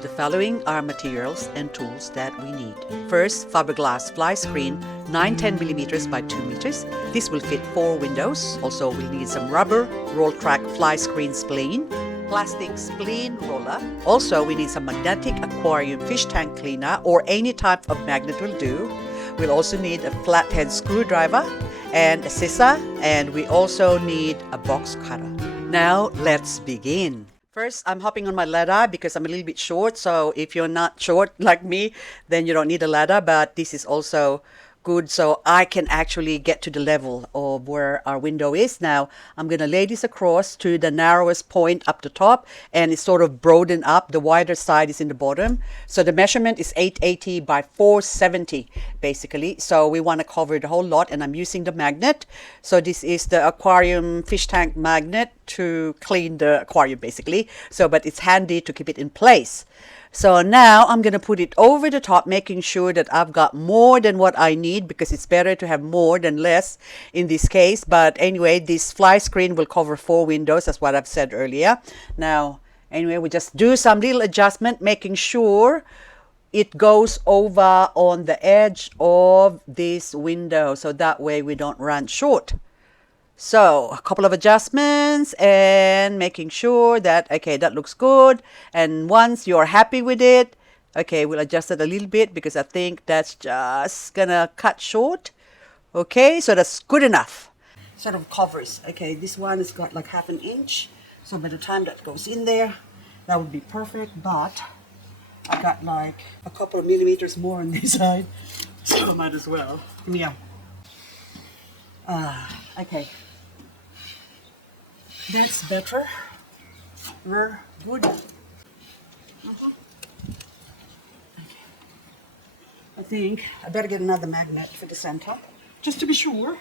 The following are materials and tools that we need. First, fiberglass fly screen 9-10mm by 2 meters. This will fit 4 windows. Also, we'll need some rubber, roll track fly screen spleen, plastic spleen roller. Also, we need some magnetic aquarium fish tank cleaner or any type of magnet will do. We'll also need a flathead screwdriver and a scissor, and we also need a box cutter. Now, let's begin. First, I'm hopping on my ladder because I'm a little bit short. So if you're not short like me, then you don't need a ladder. But this is also good so I can actually get to the level of where our window is. Now, I'm going to lay this across to the narrowest point up the top, and it's sort of broadened up. The wider side is in the bottom. So the measurement is 880 by 470, basically. So we want to cover the whole lot, and I'm using the magnet. So this is the aquarium fish tank magnet to clean the aquarium, basically. So, but it's handy to keep it in place. So now I'm going to put it over the top, making sure that I've got more than what I need, because it's better to have more than less in this case. But anyway, this fly screen will cover 4 windows. That's what I've said earlier. Now, anyway, we just do some little adjustment, making sure it goes over on the edge of this window. So that way we don't run short. So a couple of adjustments and making sure that, okay, that looks good. And once you're happy with it, okay, we'll adjust it a little bit because I think that's just gonna cut short. Okay, so that's good enough. Sort of covers. Okay, this one has got like 1/2 inch. So by the time that goes in there, that would be perfect. But I got like a couple of millimeters more on this side. So I might as well. Yeah. Okay. That's better. We're good. Okay. I think I better get another magnet for the center, just to be sure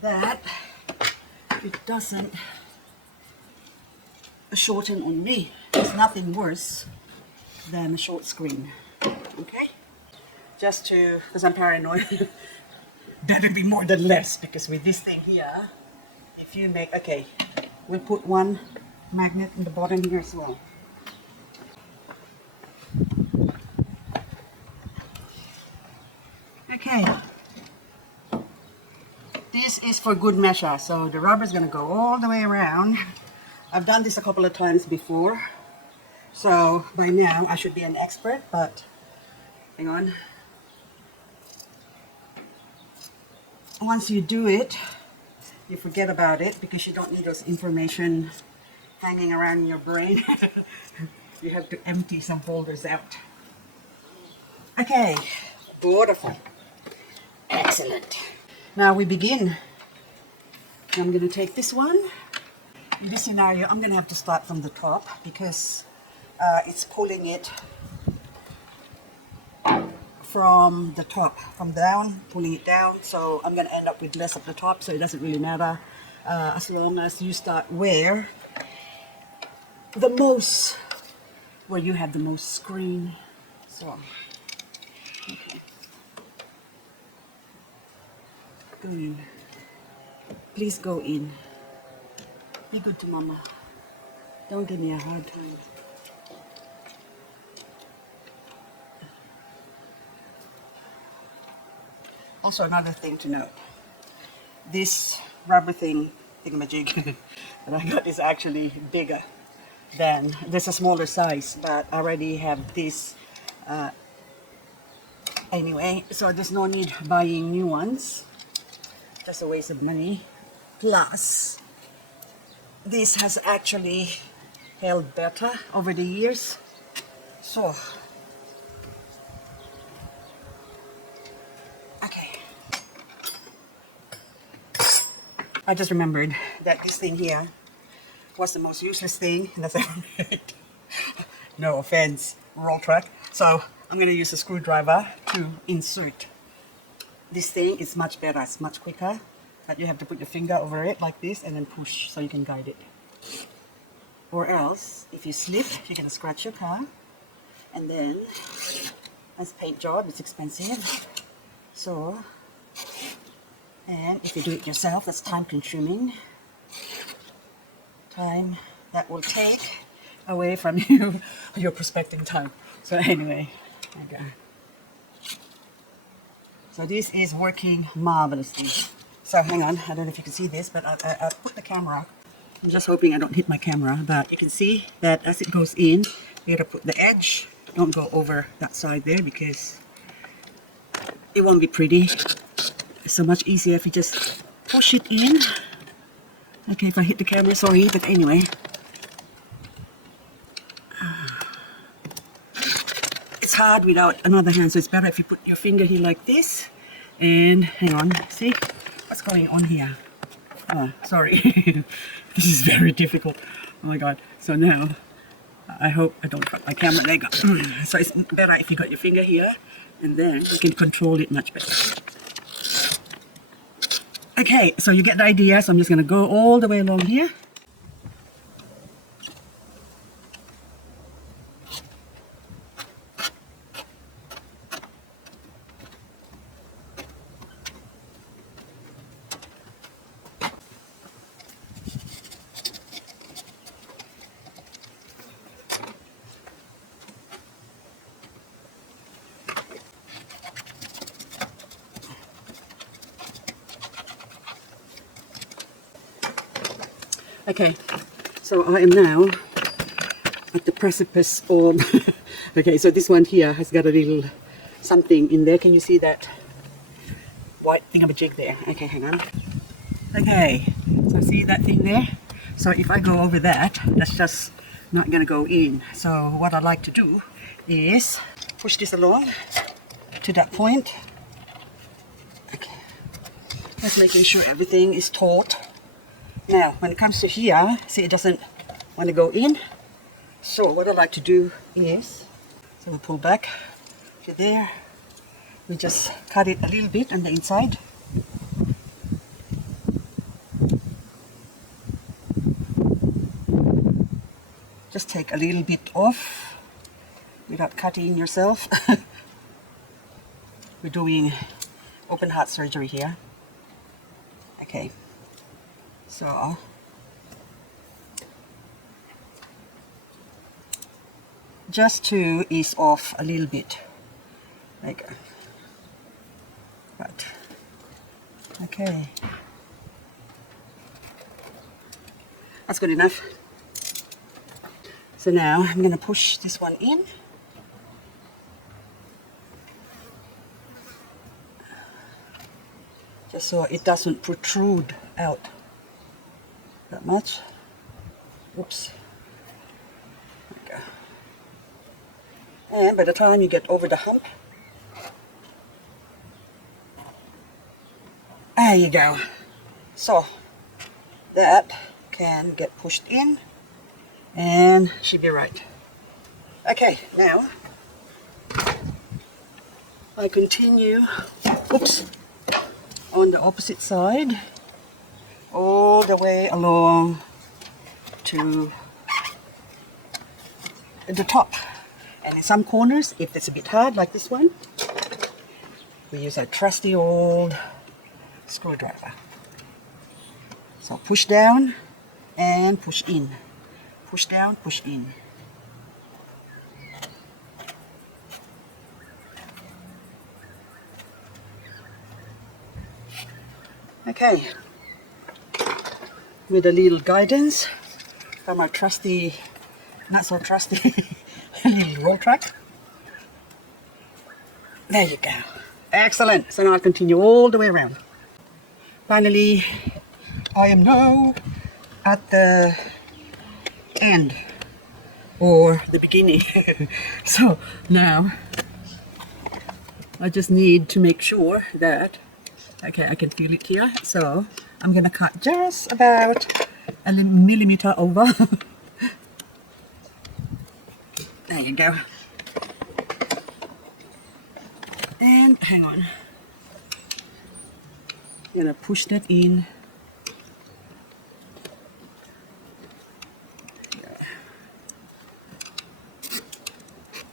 that it doesn't shorten on me. There's nothing worse than a short screen. Okay? Just to, because I'm paranoid. Better be more than less, because with this thing here, if you make, okay, we'll put one magnet in the bottom here as well. Okay, this is for good measure, so the rubber is going to go all the way around. I've done this a couple of times before, so by now I should be an expert, but hang on. Once you do it, you forget about it because you don't need those information hanging around in your brain. You have to empty some folders out. Okay, beautiful. Excellent. Now we begin. I'm going to take this one. In this scenario, I'm going to have to start from the top because it's pulling it from the top, from down, pulling it down. So I'm going to end up with less of the top, so it doesn't really matter as long as you start where you have the most screen. So, okay. Go in. Please go in. Be good to Mama. Don't give me a hard time. Also, another thing to note, this rubber thingamajig that I got is actually bigger than, there's a smaller size, but I already have this anyway, so there's no need buying new ones. Just a waste of money. Plus, this has actually held better over the years. So, I just remembered that this thing here was the most useless thing that's ever made. No offense, roll track. So I'm going to use a screwdriver to insert. This thing is much better, it's much quicker. But you have to put your finger over it like this and then push so you can guide it. Or else, if you slip, you're going to scratch your car. And then, as paint job, it's expensive. So, and if you do it yourself, that's time consuming. Time that will take away from you, your prospecting time. So anyway, okay. So this is working marvelously. So hang on, I don't know if you can see this, but I put the camera. I'm just hoping I don't hit my camera, but you can see that as it goes in, you gotta put the edge. Don't go over that side there because it won't be pretty. It's so much easier if you just push it in. Okay, if I hit the camera, sorry, but anyway. It's hard without another hand, so it's better if you put your finger here like this. And hang on, see what's going on here? Oh, sorry. This is very difficult. Oh my god. So now, I hope I don't cut my camera. There you go. So it's better if you got your finger here, and then you can control it much better. Okay, so you get the idea. So I'm just going to go all the way along here. Okay, so I am now at the precipice of, okay, so this one here has got a little something in there. Can you see that white thingamajig there? Okay, hang on. Okay, so see that thing there? So if I go over that, that's just not going to go in. So what I like to do is push this along to that point. Okay, just making sure everything is taut. Now, when it comes to here, see it doesn't want to go in. So what I like to do is, so we pull back to there. We just cut it a little bit on the inside. Just take a little bit off without cutting yourself. We're doing open heart surgery here. Okay. So, just to ease off a little bit, like, but, okay, that's good enough. So now I'm going to push this one in. Just so it doesn't protrude out that much. Oops. There we go. And by the time you get over the hump, there you go. So that can get pushed in and should be right. Okay, now I continue, oops, on the opposite side, all the way along to the top. And in some corners, if it's a bit hard like this one, we use a trusty old screwdriver. So push down and push in. Push down, push in. Okay. With a little guidance from our trusty, not so trusty, little roll track. There you go. Excellent. So now I'll continue all the way around. Finally, I am now at the end or the beginning. So now I just need to make sure that, okay, I can feel it here. So I'm going to cut just about a millimeter over. There you go. And hang on. I'm going to push that in.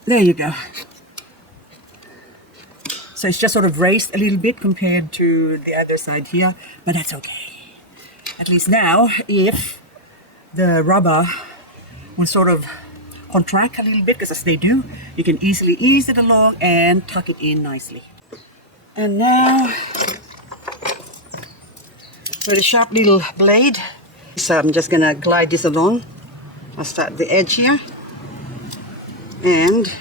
There you go. So it's just sort of raised a little bit compared to the other side here, but that's okay. At least now, if the rubber will sort of contract a little bit, because as they do, you can easily ease it along and tuck it in nicely. And now with a sharp little blade, so I'm just gonna glide this along. I'll start the edge here, and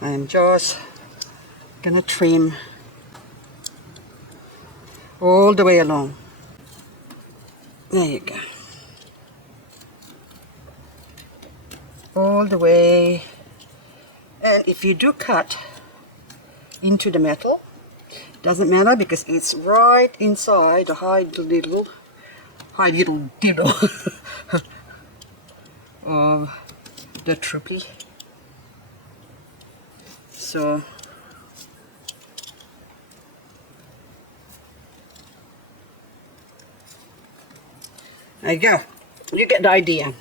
I'm just gonna trim all the way along. There you go. All the way. And if you do cut into the metal, doesn't matter, because it's right inside the hide little diddle of the troopy. So there you go. You get the idea.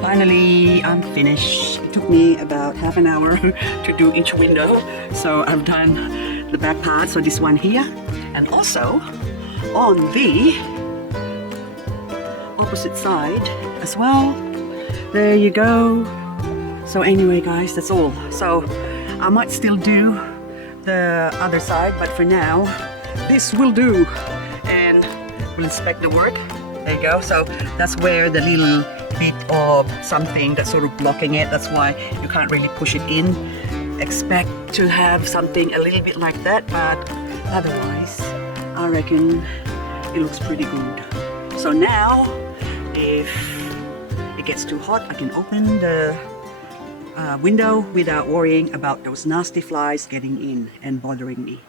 Finally, I'm finished. It took me about half an hour to do each window. So I've done the back part, so this one here, and also on the opposite side as well. There you go. So anyway guys, that's all. So I might still do the other side, but for now, this will do. And we'll inspect the work. There you go. So that's where the little bit of something that's sort of blocking it, that's why you can't really push it in. Expect to have something a little bit like that, but otherwise I reckon it looks pretty good. So now if it gets too hot, I can open the window without worrying about those nasty flies getting in and bothering me.